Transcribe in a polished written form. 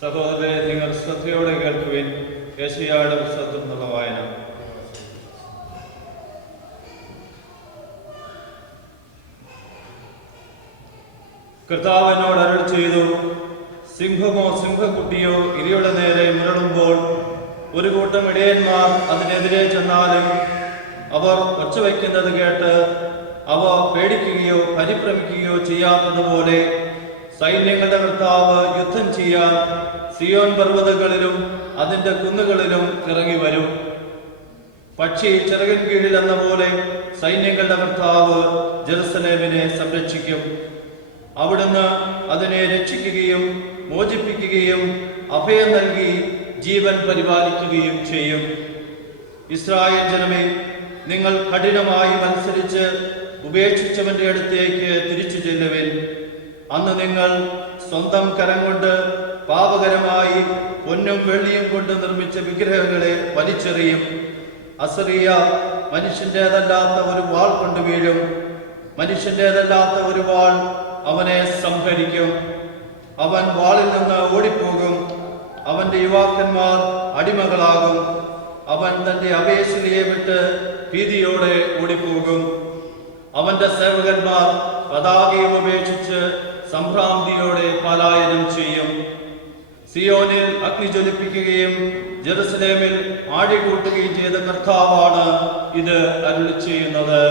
സഹോദരരെ, നിങ്ങൾ ശ്രദ്ധയോടെ കേൾക്കുവിൻ. യെശയ്യായുടെ പുസ്തകത്തിൽ നിന്നുള്ള വായന. കർത്താവ് എന്നോട് അരുൾ ചെയ്തു, സിംഹമോ സിംഹക്കുട്ടിയോ ഇരയുടെ നേരെ മുരളുമ്പോൾ ഒരു കൂട്ടം ഇടയന്മാർ അതിനെതിരെ ചെന്നാലും അവർ ഒച്ചവയ്ക്കുന്നത് കേട്ട് അവ പേടിക്കുകയോ പരിഭ്രമിക്കുകയോ ചെയ്യാത്തതുപോലെ സൈന്യങ്ങളുടെ കർത്താവ് യുദ്ധം ചെയ്യാൻ സിയോൻ പർവ്വതങ്ങളിലും അതിന്റെ കുന്നുകളിലും ഇറങ്ങി വരും. പക്ഷി ചിറകിൻ കീഴിൽ എന്ന പോലെ സൈന്യങ്ങളുടെ കർത്താവ് ജെറുസലേമിനെ സംരക്ഷിക്കും. അവിടുന്ന് അതിനെ രക്ഷിക്കുകയും മോചിപ്പിക്കുകയും അഭയം നൽകി ജീവൻ പരിപാലിക്കുകയും ചെയ്യും. ഇസ്രായേൽ ജനമേ, നിങ്ങൾ കഠിനമായി മത്സരിച്ച് ഉപേക്ഷിച്ചവന്റെ അടുത്തേക്ക് തിരിച്ചു ചെല്ലുവിൻ. അന്ന് നിങ്ങൾ സ്വന്തം കരം കൊണ്ട് പാപകരമായി പൊന്നും വെള്ളിയും കൊണ്ട് നിർമ്മിച്ച വിഗ്രഹങ്ങളെ വലിച്ചെറിയും. അസറിയ മനുഷ്യൻ്റേതല്ലാത്ത ഒരു വാൾ കൊണ്ട് വീഴും. മനുഷ്യൻ്റേതല്ലാത്ത ഒരു വാൾ അവനെ സംഹരിക്കും. അവൻ വാളിൽ നിന്ന് ഓടിപ്പോകും. അവന്റെ യുവാക്കന്മാർ അടിമകളാകും. അവൻ തന്റെ അഭയശിലയെ വിട്ട് ഭീതിയോടെ ഓടിപ്പോകും. അവന്റെ സേവകന്മാർ പതാകയും ഉപേക്ഷിച്ച് സംഭ്രാന്തിയോടെ പലായനം ചെയ്യും. സിയോനിൽ അഗ്നി ജ്വലിപ്പിക്കുകയും ജെറുസലേമിൽ ആഴി കൂട്ടുകയും ചെയ്ത കർത്താവാണ് ഇത് അരുളി ചെയ്യുന്നത്.